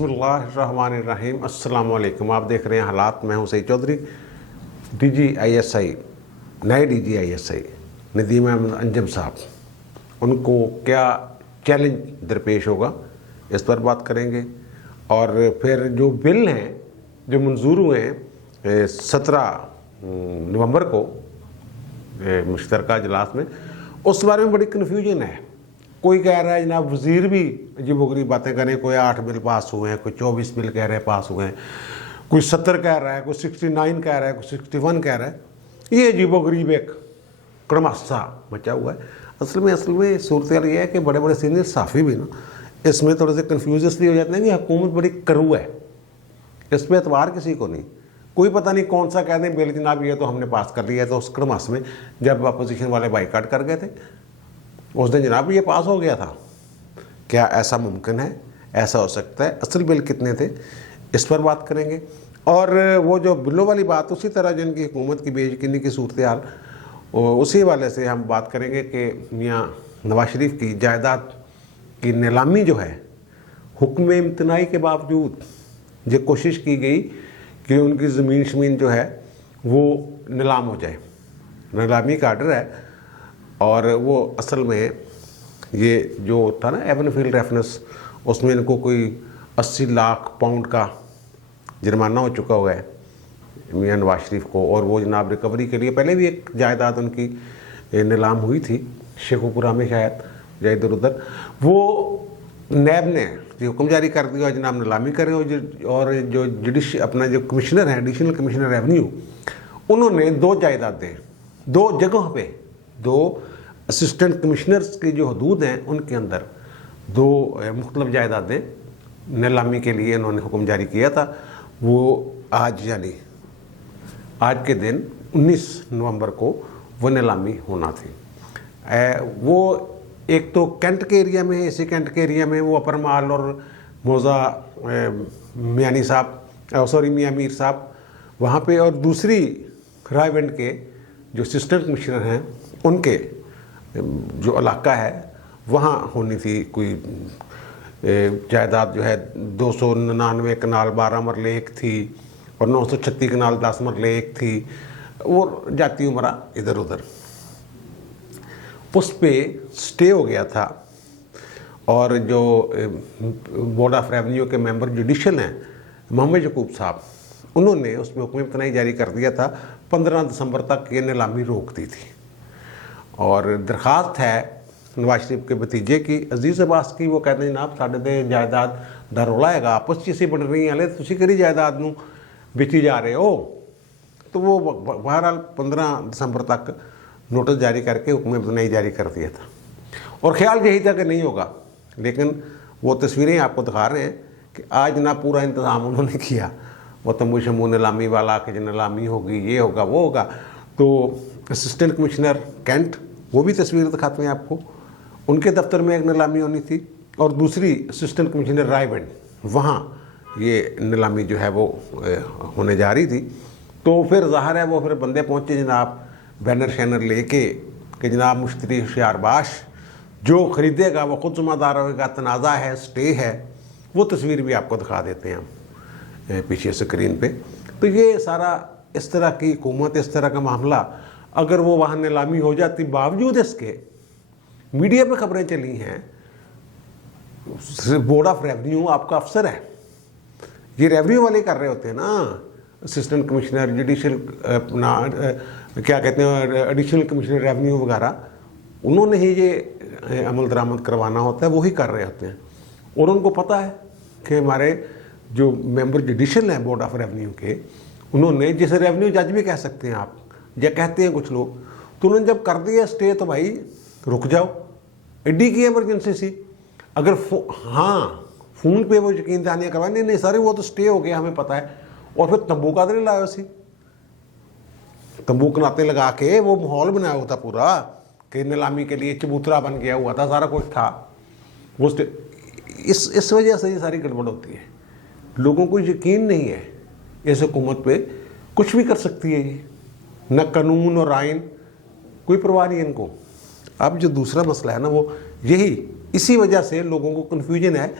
बिस्मिल्लाहिर्रहमानिर्रहीम। अस्सलाम वालेकुम। आप देख रहे हैं हालात। मैं हूं सईद चौधरी। DGISI, नए DGISI नदीम अहमद अंजम साहब, उनको क्या चैलेंज दरपेश होगा, इस पर बात करेंगे। और फिर जो बिल हैं जो मंजूर हुए हैं 17 नवंबर को मुश्तरका इजलास में, उस बारे में बड़ी कन्फ्यूजन है। कोई कह रहा है जनाब वज़ीर भी अजीबोगरीब बातें करें, कोई 8 बिल पास हुए हैं, कोई 24 बिल कह रहे हैं पास हुए हैं, कोई 70 कह रहा है, कोई 69 कह रहा है, कोई 61 कह रहा है। ये अजीबोगरीब एक क्रमशः मचा हुआ है। असल में सूरत हाल ये है कि बड़े बड़े सीनियर साफ़ी भी ना इसमें थोड़े से कन्फ्यूज इसलिए हो जाते हैं कि हुकूमत बड़ी करू है, इस पर एतबार किसी को नहीं। कोई पता नहीं कौन सा कह दें बिल जनाब ये तो हमने पास कर लिया है। तो उस क्रमश में जब अपोजिशन वाले बाइकाट कर गए थे उस दिन जनाब ये पास हो गया था। क्या ऐसा मुमकिन है? ऐसा हो सकता है? असल बिल कितने थे, इस पर बात करेंगे। और वो जो बिलों वाली बात, उसी तरह जिनकी हुकूमत की बेयकीनी की सूरत हाल, उसी वाले से हम बात करेंगे कि मियाँ नवाज शरीफ की जायदाद की नीलामी जो है, हुक्म इम्तनाई के बावजूद ये कोशिश की गई कि उनकी ज़मीन शमीन जो है वो नीलाम हो जाए। नीलामी का आर्डर है और वो असल में ये जो था ना एवनफील्ड रेफरेंस, उसमें इनको कोई 80 लाख पाउंड का जुर्माना हो चुका हुआ है मियाँ नवाज शरीफ को। और वो जनाब रिकवरी के लिए पहले भी एक जायदाद उनकी नीलाम हुई थी शेखुपुरा में शायद, या इधर उधर। वो नैब ने जो हुक्म जारी कर दिया जनाब नीलामी करें। और जो अपना जो कमिश्नर है, एडिशनल कमिश्नर रेवेन्यू, उन्होंने 2 जायदादें 2 जगहों पे, 2 असिस्टेंट कमिश्नर्स की जो हदूद हैं उनके अंदर 2 मुख्तलिफ जायदादें नीलामी के लिए इन्होंने हुक्म जारी किया था। वो आज यानी आज के दिन 19 नवंबर को वो नीलामी होना थी। वो एक तो कैंट के एरिया में है, इसी कैंट के एरिया में वो अपर माल और मोज़ा मियानी साहब, सॉरी मियाँ मीर साहब वहाँ पे, और दूसरी रायविंड के जो असिस्टेंट कमिश्नर हैं उनके जो इलाका है वहाँ होनी थी कोई जायदाद जो है 299 कनाल 12 मरले एक थी और 936 कनाल 10 मरले एक थी। वो जाती उमरा इधर उधर, उस पे स्टे हो गया था। और जो बोर्ड ऑफ रेवेन्यू के मेंबर जुडिशल हैं मोहम्मद यकूब साहब, उन्होंने उस पर हुक्म इम्तनाई जारी कर दिया था। 15 दिसंबर तक ये नीलामी रोक दी थी। और दरख्वास्त है नवाज शरीफ के भतीजे की, अजीज़ अब्बास की। वो कहते हैं जनाब साढ़े तो जायदाद दा रौला है, आपस च बन रही है, तुसी करी जायदाद नूं बेची जा रहे हो। तो वो बहरहाल 15 दिसंबर तक नोटिस जारी करके हुक्म इम्तनाई जारी कर दिया था। और ख्याल यही था कि नहीं होगा, लेकिन वो तस्वीरें आपको दिखा रहे हैं कि आज ना पूरा इंतज़ाम उन्होंने किया। वो तंबू शंबू नीलामी वाला कि नीलामी होगी, ये होगा वो होगा। तो असिस्टेंट कमिश्नर कैंट, वो भी तस्वीर दिखाते हैं आपको, उनके दफ्तर में एक नीलामी होनी थी। और दूसरी असिस्टेंट कमिश्नर रायविंड, वहाँ ये नीलामी जो है वो होने जा रही थी। तो फिर ज़ाहिर है वो फिर बंदे पहुँचे जनाब बैनर शैनर लेके कि जनाब मुश्तरी होशियारबाश, जो ख़रीदेगा वो ख़ुद ज़िम्मेदार होगा, तनाज़ा है, स्टे है। वो तस्वीर भी आपको दिखा देते हैं हम पीछे स्क्रीन पे। तो ये सारा इस तरह की हुकूमत, इस तरह का मामला, अगर वो वहाँ नीलामी हो जाती, बावजूद इसके मीडिया पे खबरें चली हैं, बोर्ड ऑफ रेवेन्यू आपका अफसर है, ये रेवेन्यू वाले कर रहे होते हैं ना, असिस्टेंट कमिश्नर, जुडिशल अपना क्या कहते हैं एडिशनल कमिश्नर रेवेन्यू वगैरह, उन्होंने ही ये अमल दरामद करवाना होता है, वही कर रहे होते हैं। और उनको पता है कि हमारे जो मेंबर जुडिशल हैं बोर्ड ऑफ रेवेन्यू के, उन्होंने, जिसे रेवेन्यू जज भी कह सकते हैं आप, या कहते हैं कुछ लोग, तो उन्होंने जब कर दिया स्टे तो भाई रुक जाओ। एडी की एमरजेंसी सी, अगर हाँ फ़ोन पे वो यकीन दहानियाँ करवाए, नहीं सारे वो तो स्टे हो गया हमें पता है। और फिर तंबू का नहीं लाया सी, तंबू कनाते लगा के वो माहौल बनाया हुआ था पूरा कि नीलामी के लिए चबूतरा बन गया हुआ था, सारा कुछ था वो। इस वजह से ये सारी गड़बड़ होती है। लोगों को यकीन नहीं है इस हुकूमत पे, कुछ भी कर सकती है ये, न कानून और आइन, कोई परवाह नहीं इनको। अब जो दूसरा मसला है ना वो यही, इसी वजह से लोगों को कन्फ्यूजन है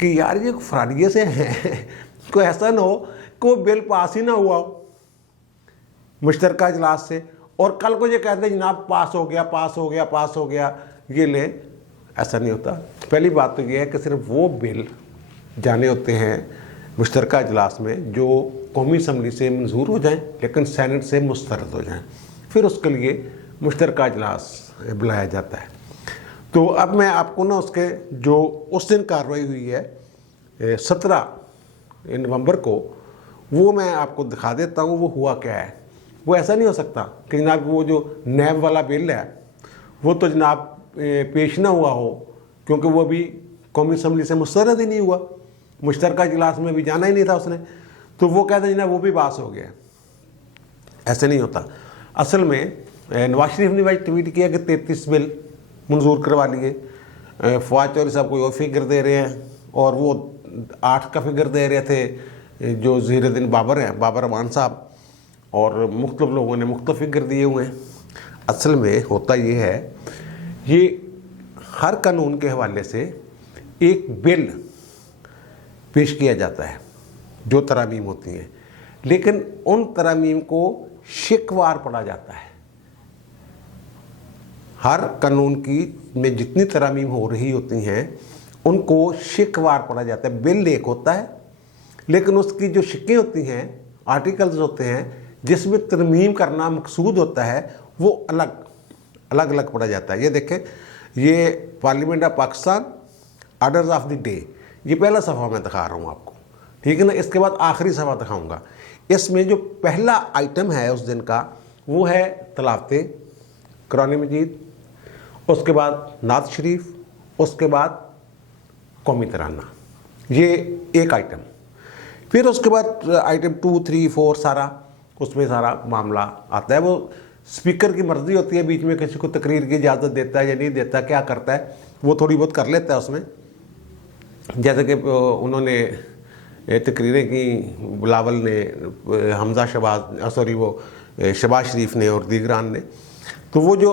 कि यार ये फरारिये से हैं, कोई ऐसा ना हो कि वो बिल पास ही ना हुआ हो मुश्तरका इजलास से, और कल को ये कहते हैं जनाब पास हो गया, पास हो गया, पास हो गया, ये ले। ऐसा नहीं होता। पहली बात तो ये है कि सिर्फ वो बिल जाने होते हैं मुश्तरका इजलास में जो कौमी असम्बली से मंजूर हो जाएं लेकिन सैनेट से मुस्तरद हो जाएं, फिर उसके लिए मुश्तरका इजलास बुलाया जाता है। तो अब मैं आपको ना उसके जो उस दिन कार्रवाई हुई है 17 नवंबर को, वो मैं आपको दिखा देता हूँ वो हुआ क्या है। वो ऐसा नहीं हो सकता कि जनाब वो जो नैब वाला बिल है वो तो जनाब पेश ना हुआ हो, क्योंकि वो भी कौमी असम्बली से मुस्तरद ही नहीं हुआ, मुश्तरका इजलास में भी जाना ही नहीं था उसने, तो वो कहते हैं जनाब वो भी पास हो गया। ऐसे नहीं होता। असल में नवाज शरीफ ने भाई ट्वीट किया कि 33 बिल मंजूर करवा लिए। फवाद चौधरी साहब कोई और फिगर दे रहे हैं और वो 8 का फिगर दे रहे थे जो ज़हीरुद्दीन बाबर हैं, बाबर रहमान साहब, और मुख्तलिफ लोगों ने मुख्तलिफ फिगर दिए हुए हैं। असल में होता ये है, ये हर कानून के हवाले से एक बिल पेश किया जाता है जो तरामीम होती हैं, लेकिन उन तरामीम को शिकवार पढ़ा जाता है। हर कानून की में जितनी तरामीम हो रही होती हैं उनको शिकवार पढ़ा जाता है। बिल एक होता है लेकिन उसकी जो शिक्कें होती हैं, आर्टिकल्स होते हैं जिसमें तरमीम करना मकसूद होता है, वो अलग अलग पढ़ा जाता है। ये देखें, ये parliament of Pakistan orders of the day, ये पहला सफ़ा मैं दिखा रहा हूँ आपको, ठीक है ना। इसके बाद आखिरी सफ़ा दिखाऊंगा। इसमें जो पहला आइटम है उस दिन का वो है तलावतें, कुरान मजीद, उसके बाद नात शरीफ, उसके बाद कौमी तराना, ये एक आइटम। फिर उसके बाद आइटम 2, 3, 4 सारा उसमें सारा मामला आता है। वो स्पीकर की मर्ज़ी होती है, बीच में किसी को तकरीर की इजाज़त देता है या नहीं देता, क्या करता है, वो थोड़ी बहुत कर लेता है उसमें। जैसे कि उन्होंने तकरीरें की, बिलावल ने, हमज़ा शहबाज, सॉरी वो शहबाज शरीफ ने और दीगरान ने। तो वो जो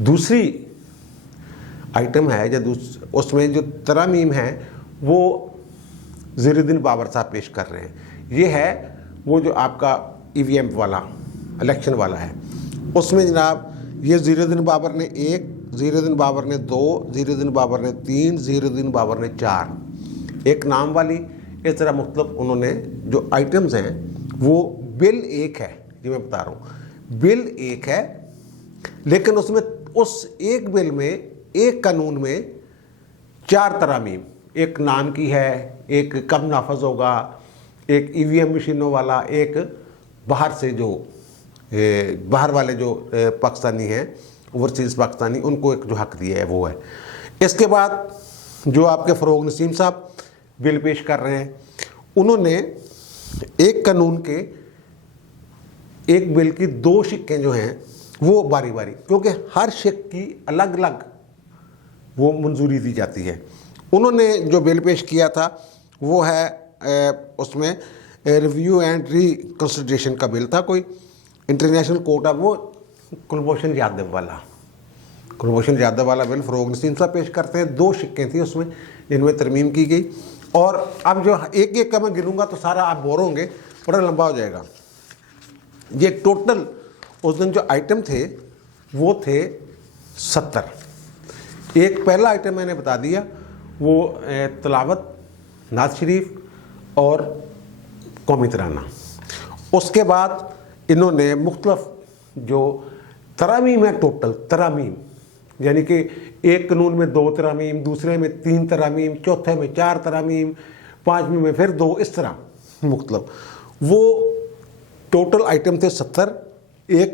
दूसरी आइटम है या उसमें जो तरामीम है वो ज़हीरुद्दीन बाबर साहब पेश कर रहे हैं। ये है वो जो आपका EVM वाला इलेक्शन वाला है। उसमें जनाब ये ज़हीरुद्दीन बाबर ने 1, ज़हीरुद्दीन बाबर ने 2, ज़हीरुद्दीन बाबर ने 3, ज़हीरुद्दीन बाबर ने 4, एक नाम वाली, इस तरह मुख्तलिफ उन्होंने जो आइटम्स हैं वो बिल एक है। ये मैं बता रहा हूँ, बिल एक है लेकिन उसमें उस एक बिल में, एक कानून में 4 तरामीम, एक नाम की है, एक कब नाफज होगा, एक EVM मशीनों वाला, एक बाहर से जो बाहर वाले जो पाकिस्तानी हैं, ओवरसीज़ पाकिस्तानी, उनको एक जो हक दिया है वो है। इसके बाद जो आपके फ़रोग नसीम साहब बिल पेश कर रहे हैं, उन्होंने एक कानून के एक बिल की 2 शिक्कें जो हैं वो बारी बारी, क्योंकि हर शिक की अलग अलग वो मंजूरी दी जाती है। उन्होंने जो बिल पेश किया था वो है उसमें रिव्यू एंड रिकंसिडरेशन का बिल था, कोई इंटरनेशनल कोर्ट ऑफ, वो कुलभूषण यादव वाला बिल फ़रोग नसीम साहब पेश करते हैं। 2 शिक्कें थी उसमें जिनमें तरमीम की गई। और अब जो एक एक का मैं गिनूंगा तो सारा आप बोर होंगे, बड़ा लंबा हो जाएगा। ये टोटल उस दिन जो आइटम थे वो थे 70। एक पहला आइटम मैंने बता दिया, वो तलावत, नात शरीफ और कौमी तराना। उसके बाद इन्होंने मुख्तलिफ जो तरामीम है, टोटल तरामीम, यानी कि एक कानून में 2 तरामीम, दूसरे में 3 तरामीम, चौथे में 4 तरामीम, 5वें में फिर 2, इस तरह मुख्तलिफ, वो टोटल आइटम थे 70। एक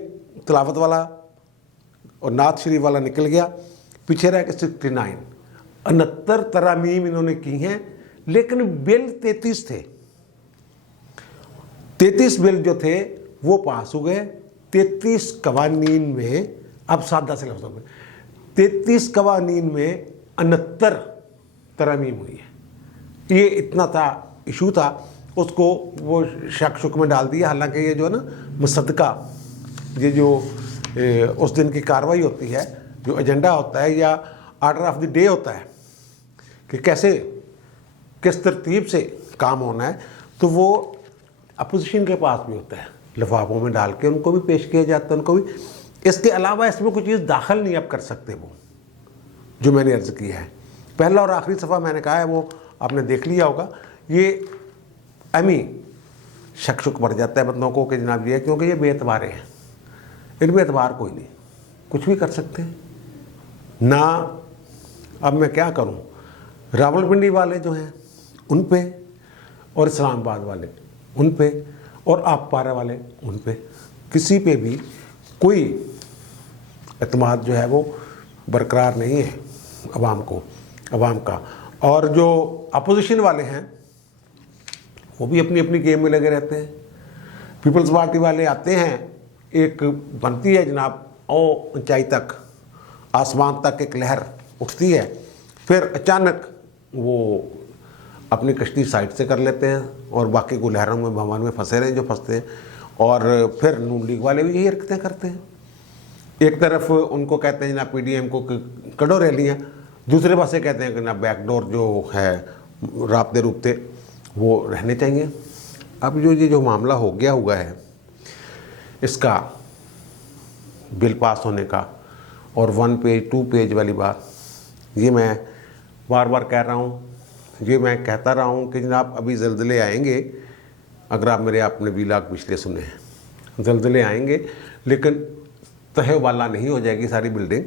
तलावत वाला और नात शरीफ वाला निकल गया, पीछे रह गए 69। 69 तरामीम इन्होंने की हैं, लेकिन बिल 33 थे। 33 बिल जो थे वो पास हो गए। 33 कवानीन में, अब सादा से लफ्ज़ों में, 33 कवानीन में 69 तरामीम हुई है। ये इतना था इशू था, उसको वो शक शुक में डाल दिया। हालांकि ये जो है ना मुसद्दका, ये जो उस दिन की कार्रवाई होती है, जो एजेंडा होता है या ऑर्डर ऑफ द डे होता है कि कैसे किस तरतीब से काम होना है, तो वो अपोजिशन के पास भी होता है, लिफाफों में डाल के उनको भी पेश किया जाता है, उनको भी। इसके अलावा इसमें कोई चीज़ दाखिल नहीं आप कर सकते, वो जो मैंने अर्ज़ किया है। पहला और आखिरी सफ़ा मैंने कहा है वो आपने देख लिया होगा। ये अमी शक शुक बढ़ जाता है बंदों को कि जनाब ये, क्योंकि ये बेतबारे हैं, इनमें एतबार कोई नहीं, कुछ भी कर सकते हैं ना। अब मैं क्या करूं, रावलपिंडी वाले जो हैं उन पे, और इस्लामाबाद वाले उन पे, और आपपारा वाले उन पे, किसी पे भी कोई एतमाद जो है वो बरकरार नहीं है अवाम का। और जो अपोजिशन वाले हैं वो भी अपनी अपनी गेम में लगे रहते हैं। पीपल्स पार्टी वाले आते हैं, एक बनती है जनाब ऊंचाई तक, आसमान तक एक लहर उठती है, फिर अचानक वो अपनी कश्ती साइड से कर लेते हैं और बाकी को लहरों में भवन में फंसे रहे जो फंसते हैं। और फिर नून लीग वाले भी यही हरकतें करते हैं। एक तरफ उनको कहते हैं जनाब पीडीएम को कड़ो रैलियाँ, दूसरे पासे कहते हैं कि ना बैकडोर जो है राब्ते रूबते वो रहने चाहिए। अब जो मामला हो गया हुआ है इसका बिल पास होने का, और 1 पेज 2 पेज वाली बात, ये मैं बार बार कह रहा हूँ, ये मैं कहता रहा हूँ कि जनाब अभी ज़ल्ज़ले आएंगे। अगर आप मेरे आपने व्लॉग पिछले सुने हैं, ज़ल्ज़ले आएंगे लेकिन तहे वाला नहीं हो जाएगी सारी बिल्डिंग,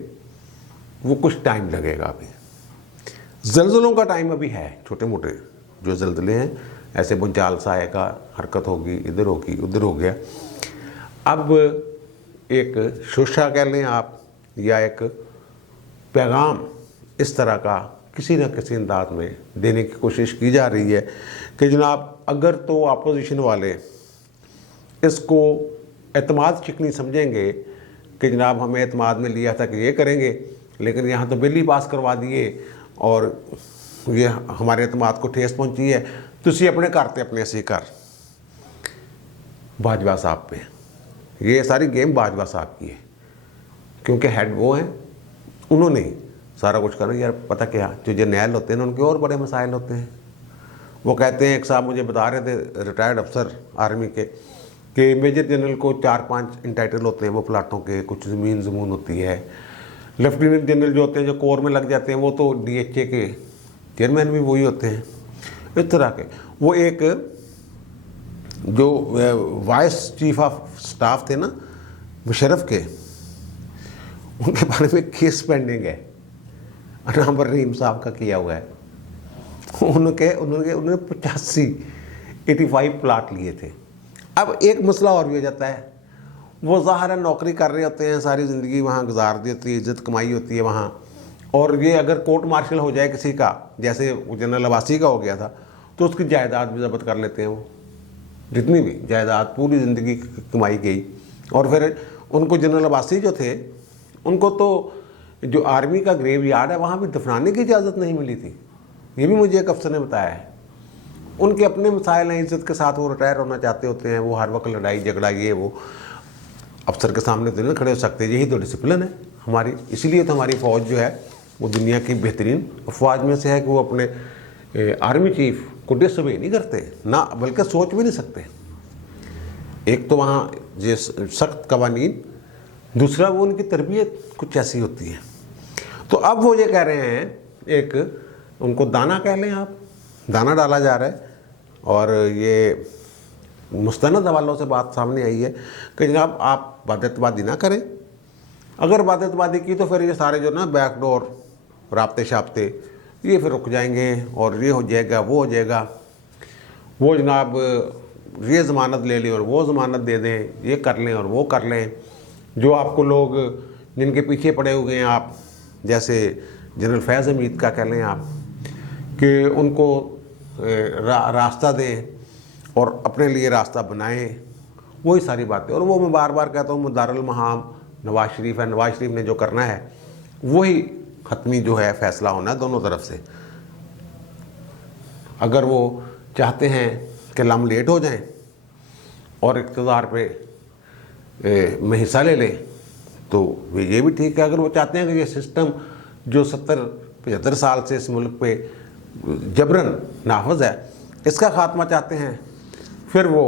वो कुछ टाइम लगेगा। अभी ज़ल्ज़लों का टाइम अभी है, छोटे मोटे जो ज़ल्ज़ले हैं ऐसे बुंचाल सा आएगा, हरकत होगी, इधर होगी उधर हो गया। अब एक शोशा कह लें आप, या एक पैगाम इस तरह का किसी न किसी अंदाज में देने की कोशिश की जा रही है कि जनाब अगर तो अपोजिशन वाले इसको एतमाद चिकनी समझेंगे कि जनाब हमें एतमाद में लिया था कि ये करेंगे, लेकिन यहाँ तो बिल ही पास करवा दिए और ये हमारे एतमाद को ठेस पहुँची है, तुसी अपने करते अपने से कर। बाजवा साहब पे ये सारी गेम बाजवा साहब की है, क्योंकि हेड वो हैं, उन्होंने ही सारा कुछ करना। यार पता क्या, जो जर्नैल होते हैं उनके और बड़े मसाइल होते हैं। वो कहते हैं, एक साहब मुझे बता रहे थे रिटायर्ड अफसर आर्मी के, कि मेजर जनरल को 4-5 इंटाइटल होते हैं वो प्लाटों के, कुछ ज़मीन होती है। लेफ्टिनेंट जनरल जो होते हैं जो कोर में लग जाते हैं वो तो DHA के चेयरमैन भी वही होते हैं। इस तरह के वो एक जो वाइस चीफ ऑफ स्टाफ थे ना मुशर्रफ के, उनके बारे में केस पेंडिंग है, अनाम रहीम साहब का किया हुआ है। उन्होंने 85 प्लाट लिए थे। अब एक मसला और भी हो जाता है, वो ज़ाहिर है नौकरी कर रहे होते हैं, सारी ज़िंदगी वहाँ गुजार दी होती है, इज़्ज़त कमाई होती है वहाँ, और ये अगर कोर्ट मार्शल हो जाए किसी का, जैसे जनरल अब्बासी का हो गया था, तो उसकी जायदाद भी ज़ब्त कर लेते हैं। वो जितनी भी जायदाद पूरी ज़िंदगी कमाई गई, और फिर उनको जनरल अब्बासी जो थे उनको तो जो आर्मी का ग्रेव यार्ड है वहाँ भी दफनाने की इजाज़त नहीं मिली थी। ये भी मुझे एक अफसर ने बताया है। उनके अपने मसाइल हैं, इज़्ज़त के साथ वो रिटायर होना चाहते होते हैं, वो हर वक्त लड़ाई झगड़ा ये वो, अफसर के सामने तो नहीं खड़े हो सकते। यही तो डिसिप्लिन है हमारी, इसीलिए तो हमारी फ़ौज जो है वो दुनिया की बेहतरीन अफवाज में से है कि वो अपने आर्मी चीफ को डिसोबे नहीं करते ना, बल्कि सोच भी नहीं सकते। एक तो वहाँ ये सख्त कवानीन, दूसरा वो उनकी तरबियत कुछ ऐसी होती है। तो अब वो ये कह रहे हैं, एक उनको दाना कह लें आप, दाना डाला जा रहा है, और ये मुस्तनद हवालों से बात सामने आई है कि जनाब आप वादतवादी ना करें। अगर वादतवादी की तो फिर ये सारे जो ना बैकडोर राब्ते शाब्ते ये फिर रुक जाएंगे, और ये हो जाएगा वो हो जाएगा, वो जनाब ये ज़मानत ले लें और वो ज़मानत दे दें, ये कर लें और वो कर लें। जो आपको लोग जिनके पीछे पड़े हुए हैं आप, जैसे जनरल फैज़ हमीद का कह लें आप, कि उनको रास्ता दें और अपने लिए रास्ता बनाएं, वही सारी बातें। और वो मैं बार बार कहता हूँ, मुदारुल महाम नवाज शरीफ है, नवाज शरीफ ने जो करना है वही हतमी जो है फैसला होना है दोनों तरफ से। अगर वो चाहते हैं कि लम लेट हो जाएं और इक़्तिदार पे में हिस्सा ले लें तो ये भी ठीक है। अगर वो चाहते हैं कि ये सिस्टम जो 70-75 साल से इस मुल्क पे जबरन नाफज है, इसका खात्मा चाहते हैं, फिर वो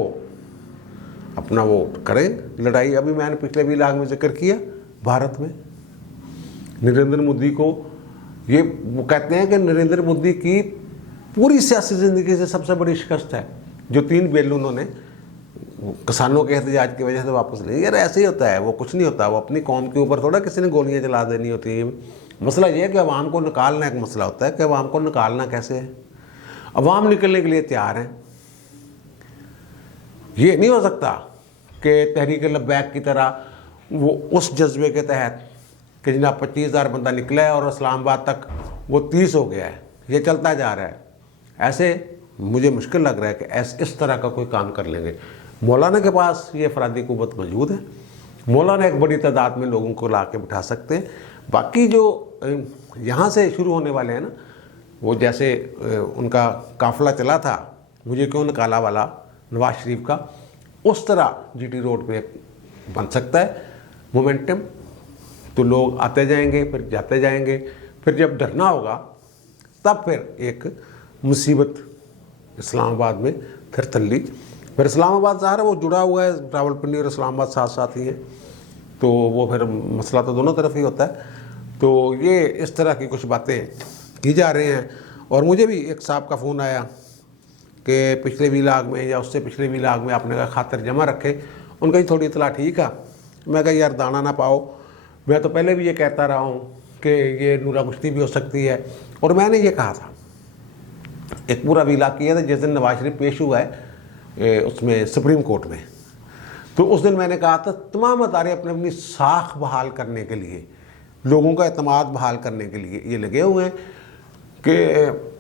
अपना वो करें लड़ाई। अभी मैंने पिछले भी लाख में जिक्र किया, भारत में नरेंद्र मोदी को, ये वो कहते हैं कि नरेंद्र मोदी की पूरी सियासी ज़िंदगी से सबसे बड़ी शिकस्त है जो 3 बिल उन्होंने किसानों के एहतजाज की वजह से वापस ले। यार ऐसे ही होता है, वो कुछ नहीं होता, वो अपनी कौम के ऊपर थोड़ा किसी ने गोलियां चला देनी होती है। मसला ये है कि अवाम को निकालना एक मसला होता है कि अवाम को निकालना कैसे है। अवाम निकलने के लिए तैयार हैं। ये नहीं हो सकता कि तहरीक लब्बैक की तरह वो उस जज्बे के तहत कि जनाब 25,000 बंदा निकला है और इस्लामाबाद तक वो 30 हो गया है, ये चलता जा रहा है। ऐसे मुझे मुश्किल लग रहा है कि इस तरह का कोई काम कर लेंगे। मौलाना के पास ये अफरादी क़ुव्वत मौजूद है, मौलाना एक बड़ी तादाद में लोगों को ला के बिठा सकते हैं। बाकी जो यहाँ से शुरू होने वाले हैं ना, वो जैसे उनका काफ़िला चला था मुझे क्यों निकाला वाला नवाज शरीफ का, उस तरह जीटी रोड पे बन सकता है मोमेंटम। तो लोग आते जाएंगे, फिर जाते जाएंगे, फिर जब धरना होगा तब फिर एक मुसीबत इस्लामाबाद में फिर तल्ली। फिर इस्लामाबाद ज़ाहिर वो जुड़ा हुआ है, रावलपिंडी और इस्लामाबाद साथ साथ ही हैं, तो वो फिर मसला तो दोनों तरफ ही होता है। तो ये इस तरह की कुछ बातें की जा रही हैं। और मुझे भी एक साहब का फ़ोन आया कि पिछले विलाग में या उससे पिछले विलाग में आपने कहा खातिर जमा रखे, उनका ही थोड़ी इतला ठीक है। मैं कहा यार दाना ना पाओ, मैं तो पहले भी ये कहता रहा हूँ कि ये नूरा कुश्ती भी हो सकती है। और मैंने ये कहा था, एक पूरा विलाग किया था जिस दिन नवाज शरीफ पेश हुआ है उसमें सुप्रीम कोर्ट में, तो उस दिन मैंने कहा था तमाम अदारे अपने अपनी साख बहाल करने के लिए, लोगों का एतमाद बहाल करने के लिए ये लगे हुए हैं कि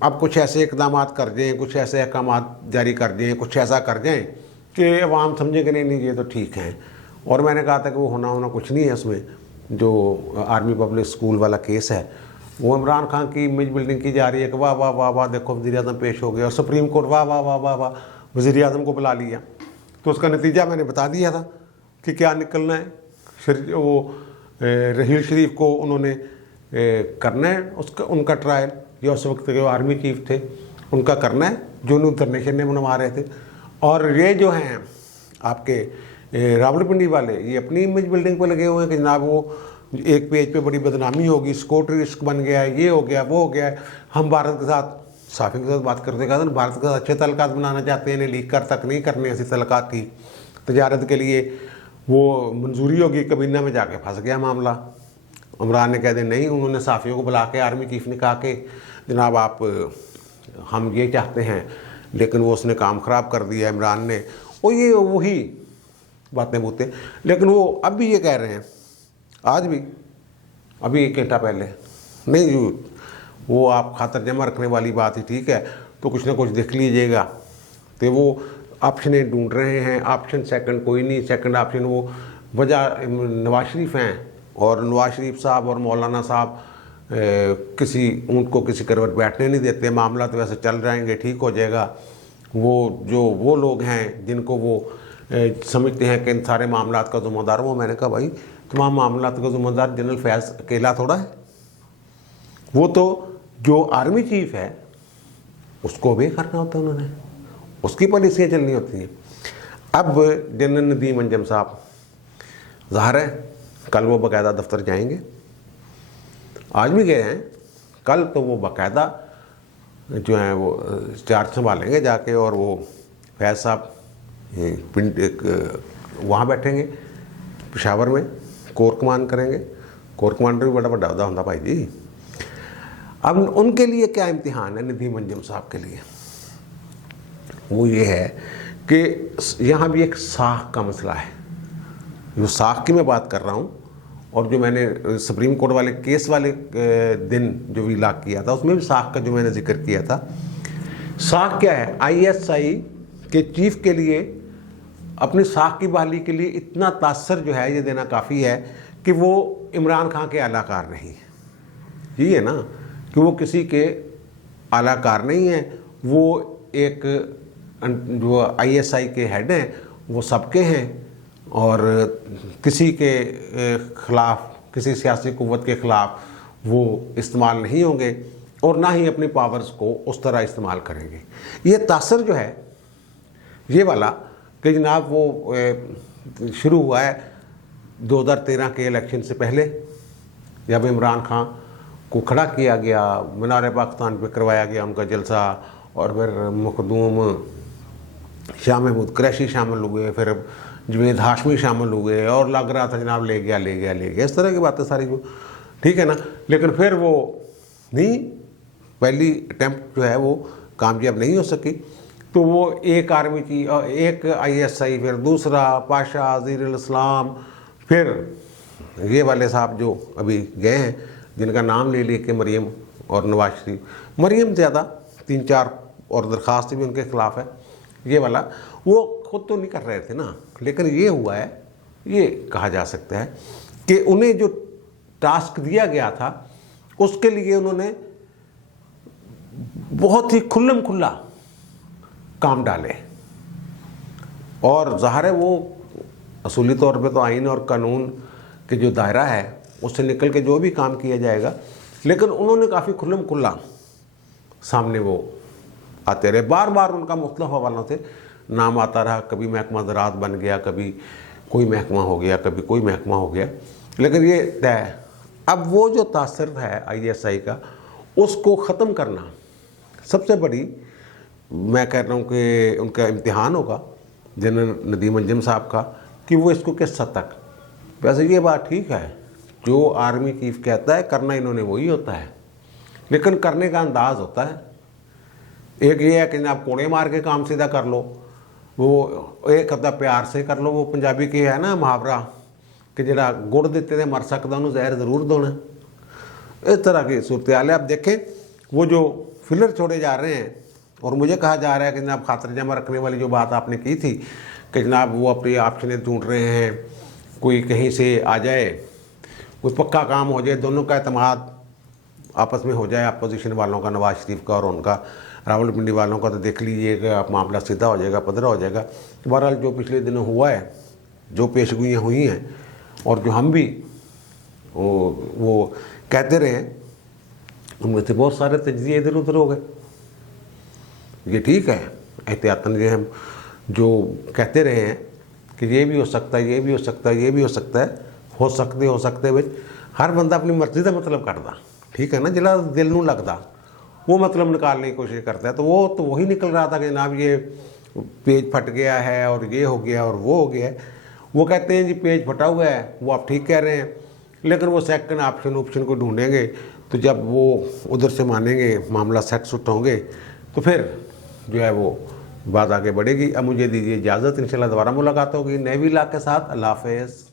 अब कुछ ऐसे इकदाम कर दें, कुछ ऐसे अहकाम जारी कर दें, कुछ ऐसा कर जाएँ कि अवाम समझे कि नहीं ये तो ठीक हैं। और मैंने कहा था कि वो होना कुछ नहीं है। उसमें जो आर्मी पब्लिक स्कूल वाला केस है, वो इमरान खान की इमेज बिल्डिंग की जा रही है कि वाह वाह वाह वाह देखो वज़ीर-ए-आज़म पेश हो गया, और सुप्रीम कोर्ट वाह वाह वाह वाह वाह वज़ीर-ए-आज़म को बुला लिया। तो उसका नतीजा मैंने बता दिया था कि क्या निकलना है। वो रहील शरीफ को उन्होंने करना है उसका उनका ट्रायल, या उस वक्त के आर्मी चीफ थे उनका करना है जो इंटरनेशनल ने बनवा रहे थे। और ये जो हैं आपके रावलपिंडी वाले, ये अपनी इमेज बिल्डिंग पर लगे हुए हैं कि जनाब वो एक पेज पे बड़ी बदनामी होगी, सिक्योरिटी रिस्क बन गया है, ये हो गया वो हो गया है। हम भारत के साथ साफ़ी के साथ बात करते कहते हैं भारत के साथ अच्छे तल्लुकात बनाना चाहते हैं, इन्हें लीक कर तक नहीं करने ऐसी तल्लुकात की तजारत के लिए वो मंजूरी होगी। कबीना में जाके फंस गया मामला। इमरान ने कह दे नहीं, उन्होंने साफ़ियों को बुला के आर्मी चीफ ने कहा कि जनाब आप हम ये चाहते हैं, लेकिन वो उसने काम ख़राब कर दिया इमरान ने। और ये वही बातें बोते, लेकिन वो अब भी ये कह रहे हैं, आज भी अभी 1 घंटा पहले, नहीं वो आप खातर जमा रखने वाली बात ही ठीक है, तो कुछ ना कुछ देख लीजिएगा। तो वो ऑप्शनें ढूंढ रहे हैं, ऑप्शन सेकंड कोई नहीं, सेकंड ऑप्शन वो वजह नवाज शरीफ हैं। और नवाज शरीफ साहब और मौलाना साहब किसी ऊँट को किसी करवट बैठने नहीं देते। मामला तो वैसे चल जाएंगे, ठीक हो जाएगा। वो लोग हैं जिनको वो समझते हैं कि इन सारे मामलात का ज़िम्मेदार वो। मैंने कहा भाई तमाम मामलात का ज़िम्मेदार जनरल फैज़ अकेला थोड़ा है, वो तो जो आर्मी चीफ है उसको भी करना होता है, उन्होंने उसकी पॉलिसियाँ चलनी होती हैं। अब जनरल नदीम अंजम साहब ज़ाहिर है कल वो बाकायदा दफ्तर जाएंगे, आज भी गए हैं, कल तो वो बाकायदा जो हैं वो चार्ज संभालेंगे जाके। और वो फैज़ साहब पिंड एक वहाँ बैठेंगे पेशावर में, कोर कमान करेंगे। कोर कमांडर भी बड़ा बड़ा अहदा होता भाई जी। अब उनके लिए क्या इम्तिहान है नदीम अंजम साहब के लिए, वो ये है कि यहाँ भी एक साख का मसला है। जो साख की मैं बात कर रहा हूँ, और जो मैंने सुप्रीम कोर्ट वाले केस वाले दिन जो भी लाक किया था उसमें भी साख का जो मैंने जिक्र किया था। साख क्या है? ISI के चीफ के लिए अपनी साख की बहाली के लिए इतना तासर जो है ये देना काफ़ी है कि वो इमरान खान के आलाकार नहीं, यही है ना कि वो किसी के आलाकार नहीं है, वो एक जो ISI के हेड हैं वो सबके हैं, और किसी के ख़िलाफ़, किसी सियासी कुव्वत के ख़िलाफ़ वो इस्तेमाल नहीं होंगे। और ना ही अपनी पावर्स को उस तरह इस्तेमाल करेंगे। ये तासर जो है ये वाला कि जनाब वो शुरू हुआ है 2013 के इलेक्शन से पहले, जब इमरान खान को खड़ा किया गया, मीनार पाकिस्तान पे करवाया गया उनका जलसा, और फिर मखदूम शाह महमूद कुरैशी शामिल हुए, फिर जवेद हाशमी शामिल हुए, और लग रहा था जनाब ले गया ले गया ले गया, इस तरह की बातें सारी जो, ठीक है ना। लेकिन फिर वो नहीं, पहली अटैम्प्ट जो है वो कामयाब नहीं हो सकी, तो वो एक आर्मी की, एक ISI, फिर दूसरा पाशा वज़ीरुल इस्लाम, फिर ये वाले साहब जो अभी गए हैं जिनका नाम ले के मरियम और नवाज शरीफ, मरियम ज़्यादा 3-4 और दरख्वास्त भी उनके खिलाफ है, ये वाला वो खुद तो नहीं कर रहे थे ना। लेकिन ये हुआ है, ये कहा जा सकता है कि उन्हें जो टास्क दिया गया था उसके लिए उन्होंने बहुत ही खुल्लम खुल्ला काम डाले, और ज़ाहिर है वो असूली तौर पे तो आइन और कानून के जो दायरा है उससे निकल के जो भी काम किया जाएगा, लेकिन उन्होंने काफ़ी खुल्लम खुल्ला सामने वो आते रहे। बार बार उनका मुख्तलिफ हवालों से नाम आता रहा, कभी महकमा ज़राअत बन गया, कभी कोई महकमा हो गया, कभी कोई महकमा हो गया, लेकिन ये तय। अब वो जो तासर है ISI का, उसको ख़त्म करना सबसे बड़ी, मैं कह रहा हूँ कि उनका इम्तिहान होगा जनरल नदीम अंजुम साहब का, कि वो इसको किस हद तक। वैसे ये बात ठीक है, जो आर्मी चीफ कहता है करना इन्होंने वही होता है, लेकिन करने का अंदाज़ होता है। एक ये है कि आप कोड़े मार के काम सीधा कर लो, वो एक अद्धा प्यार से कर लो, वो पंजाबी के है ना मुहावरा कि जरा गुड़ देते थे मर सकता उन्होंने जहर ज़रूर दोना, इस तरह की सूरत हाल है। आप देखें वो जो फिलर छोड़े जा रहे हैं, और मुझे कहा जा रहा है कि जनाब खातिर जमा रखने वाली जो बात आपने की थी कि जनाब वो अपनी ऑप्शनें ढूंढ रहे हैं, कोई कहीं से आ जाए, कोई पक्का काम हो जाए, दोनों का एतमाद आपस में हो जाए, अपोजिशन वालों का, नवाज शरीफ का और उनका, रावलपिंडी वालों का, तो देख लीजिएगा आप मामला सीधा हो जाएगा, पधरा हो जाएगा। बहरहाल जो पिछले दिनों हुआ है, जो पेशगोइयाँ हुई हैं, और जो हम भी वो कहते रहे, उनमें से बहुत सारे तजज़िये इधर उधर हो गए। ये ठीक है, एहतियातन ये हम जो कहते रहे हैं कि ये भी हो सकता है, ये भी हो सकता है, ये भी हो सकता है, हो सकते विच हर बंदा अपनी मर्जी का मतलब करता, ठीक है ना, जिला दिल नूं लगता वो मतलब निकालने की कोशिश करता है। तो वो तो वही निकल रहा था कि जनाब ये पेज फट गया है और ये हो गया और वो हो गया है। वो कहते हैं जी पेज फटा हुआ है, वो आप ठीक कह रहे हैं, लेकिन वो सेकंड ऑप्शन को ढूंढेंगे, तो जब वो उधर से मानेंगे, मामला सेट सुट होंगे, तो फिर जो है वो बात आगे बढ़ेगी। अब मुझे दीजिए इजाज़त, इंशाल्लाह दोबारा मुलाकात होगी नए व्लॉग के साथ। अल्लाह हाफ़िज़।